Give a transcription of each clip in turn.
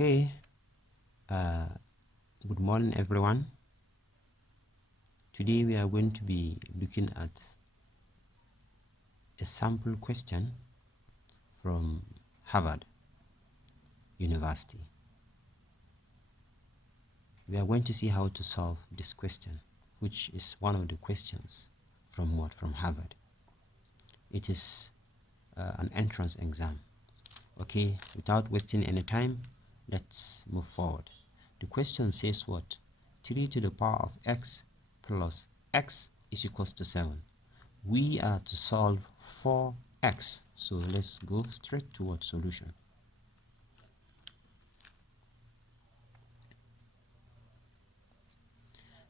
Okay, good morning everyone. Today we are going to be looking at a sample question from Harvard University. We are going to see how to solve this question, which is one of the questions from Harvard. It is an entrance exam. Okay, without wasting any time, let's move forward. The question says what? 3 to the power of x plus x is equals to 7. We are to solve for x. So let's go straight toward solution.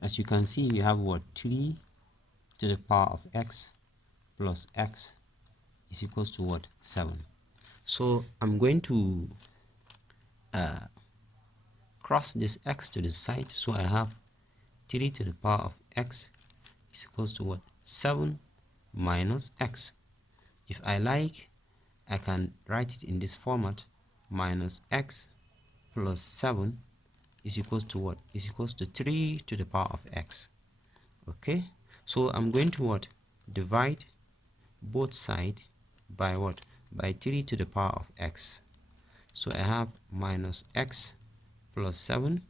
As you can see, we have what? 3 to the power of x plus x is equals to what? 7. So I'm going to cross this x to the side. So I have 3 to the power of x is equals to what? 7 minus x. If I like, I can write it in this format: minus x plus 7 is equals to what? Is equals to 3 to the power of x. Okay, so I'm going to what? Divide both sides by what? By 3 to the power of x. So I have minus x plus 7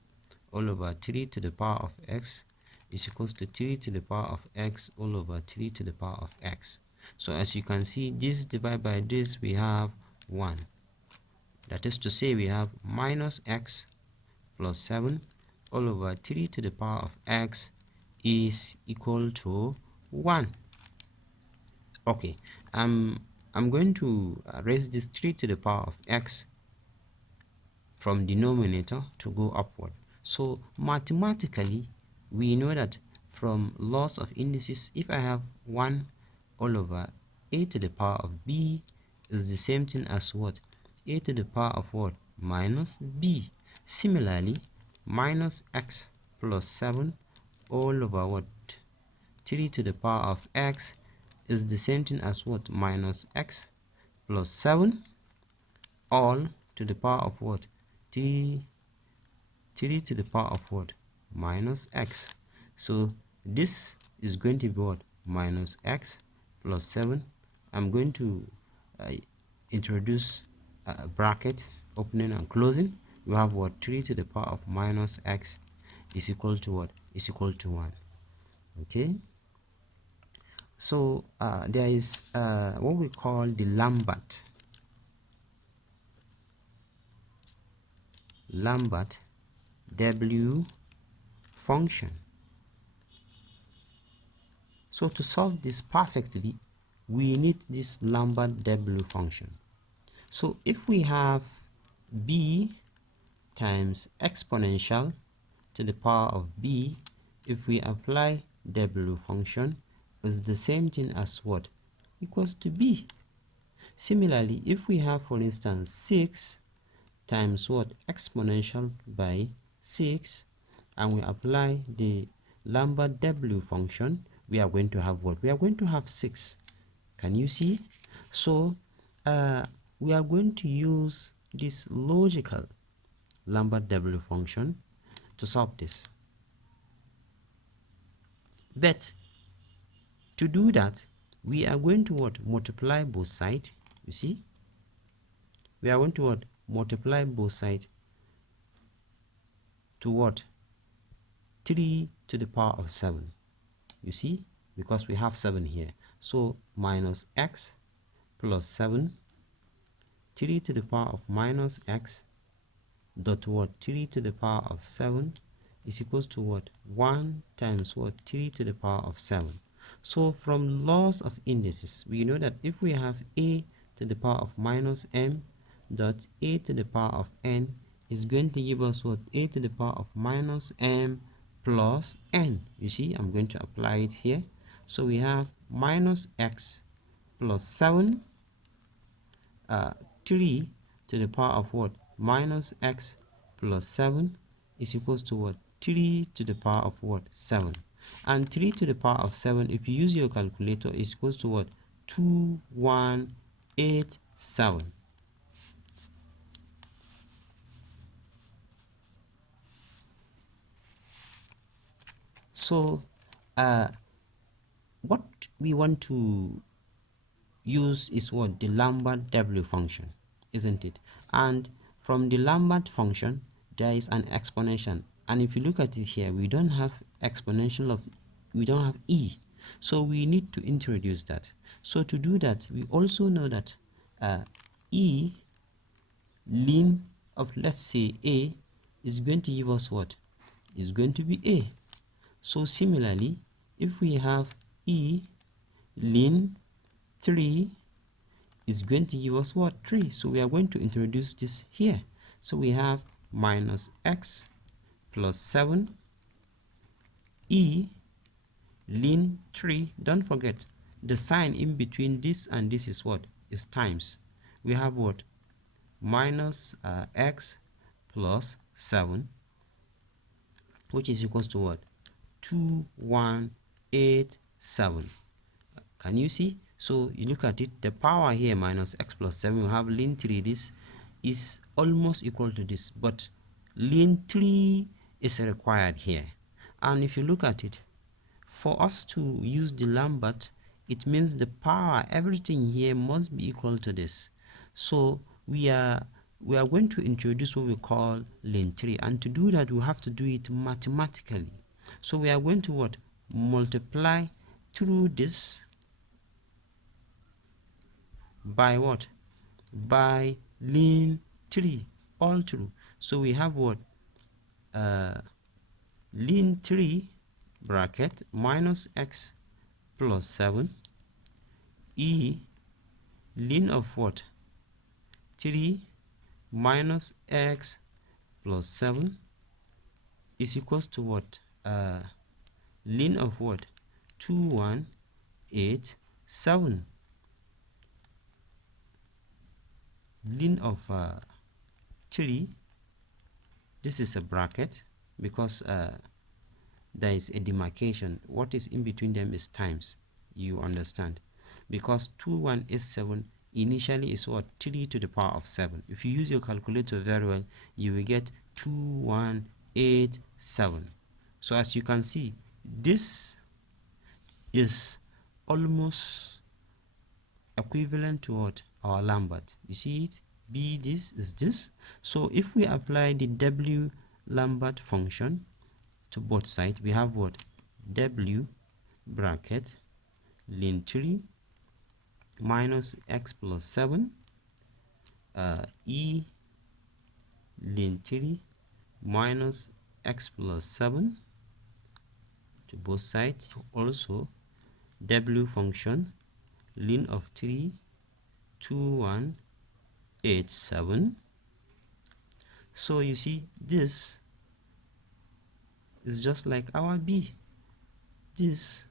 all over 3 to the power of x is equals to 3 to the power of x all over 3 to the power of x. So as you can see, this divided by this, we have 1. That is to say, we have minus x plus 7 all over 3 to the power of x is equal to 1. Okay, I'm going to raise this 3 to the power of x from denominator to go upward. So mathematically, we know that from laws of indices, if I have 1 all over a to the power of b is the same thing as what? A to the power of what? Minus b. Similarly, minus x plus 7 all over what? 3 to the power of x is the same thing as what? Minus x plus 7 all to the power of what? 3 to the power of what? Minus x. So this is going to be what? Minus x plus 7. I'm going to introduce a bracket, opening and closing. You have what? 3 to the power of minus x is equal to what? Is equal to 1. Okay, so there is what we call the Lambert W function. So to solve this perfectly, we need this Lambert W function. So if we have b times exponential to the power of b, if we apply W function, is the same thing as what? Equals to b. Similarly, if we have, for instance, 6 times what? Exponential by 6, and we apply the Lambert W function, we are going to have what? We are going to have 6. Can you see? So we are going to use this logical Lambert W function to solve this. But to do that, we are going to what? Multiply both sides. You see, we are going to what? Multiply both sides to what? 3 to the power of 7. You see, because we have 7 here. So minus x plus 7, 3 to the power of minus x dot what? 3 to the power of 7 is equals to what? 1 times what? 3 to the power of 7. So from laws of indices, we know that if we have a to the power of minus m dot a to the power of n is going to give us what? A to the power of minus m plus n. You see, I'm going to apply it here. So we have minus x plus 7, 3 to the power of what? Minus x plus 7 is equals to what? 3 to the power of what? 7. And 3 to the power of 7, if you use your calculator, is equals to what? 2187. So what we want to use is what? The Lambert W function, isn't it? And from the Lambert function there is an exponential, and if you look at it here, we don't have exponential of, we don't have e, so we need to introduce that. So to do that, we also know that e ln of, let's say, a is going to give us what? Is going to be a. So similarly, if we have e ln 3 is going to give us what? 3. So we are going to introduce this here. So we have minus x plus 7 e ln 3. Don't forget the sign in between this and this is what? Is times. We have what? Minus x plus 7, which is equals to what? 2187. Can you see? So you look at it, the power here minus x plus 7, we have ln 3. This is almost equal to this, but ln 3 is required here. And if you look at it, for us to use the Lambert, it means the power, everything here must be equal to this. So we are going to introduce what we call ln 3, and to do that we have to do it mathematically. So we are going to what? Multiply through this by what? By ln 3 all through. So we have what? Ln 3 bracket minus x plus 7 e ln of what? 3 minus x plus 7 is equals to what? Ln of what? 2187. Ln of 3, this is a bracket because there is a demarcation. What is in between them is times. You understand? Because 2187 initially is what? 3 to the power of 7. If you use your calculator very well, you will get 2187. So as you can see, this is almost equivalent to what? Our Lambert. You see it? B, this is this. So if we apply the W Lambert function to both sides, we have what? W bracket ln 3 minus x plus 7 e ln 3 minus x plus 7 to both sides. Also W function ln of 3 2187. So you see, this is just like our B. This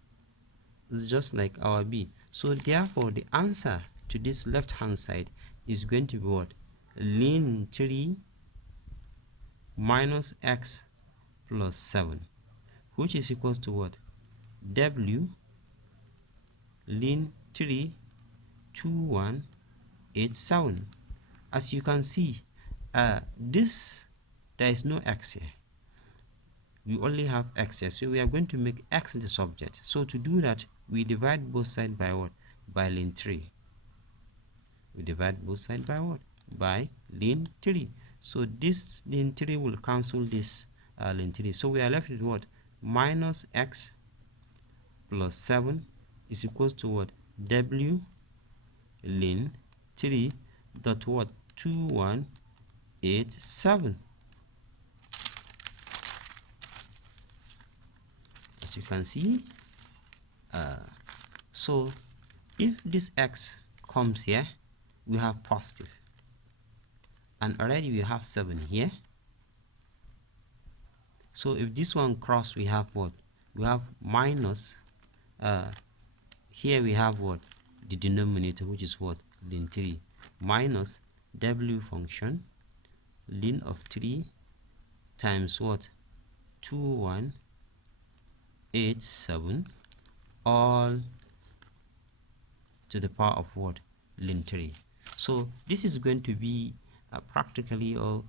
is just like our B. So therefore the answer to this left hand side is going to be what? Ln 3 minus x plus 7, which is equals to what? W ln 3 2187. As you can see, this, there is no x here. We only have x here, so we are going to make x the subject. So to do that, we divide both sides by what? By ln 3. We divide both sides by what? By ln 3. So this ln 3 will cancel this ln 3. So we are left with what? Minus x plus 7 is equals to what? W ln 3 dot what? 2187. As you can see, so if this x comes here, we have positive, and already we have 7 here. So if this one cross, we have what? We have minus. Here we have what? The denominator, which is what? Ln 3 minus W function ln of 3 times what? 2187 all to the power of what? Ln 3. So this is going to be practically our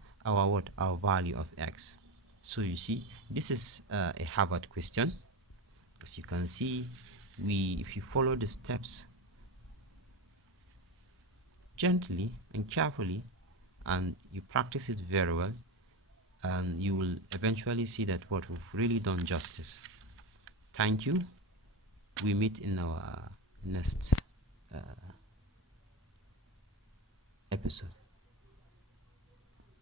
what? Our value of x. So you see, this is a Harvard question. As you can see, if you follow the steps gently and carefully, and you practice it very well, and you will eventually see that what we've really done justice. Thank you. We meet in our next episode.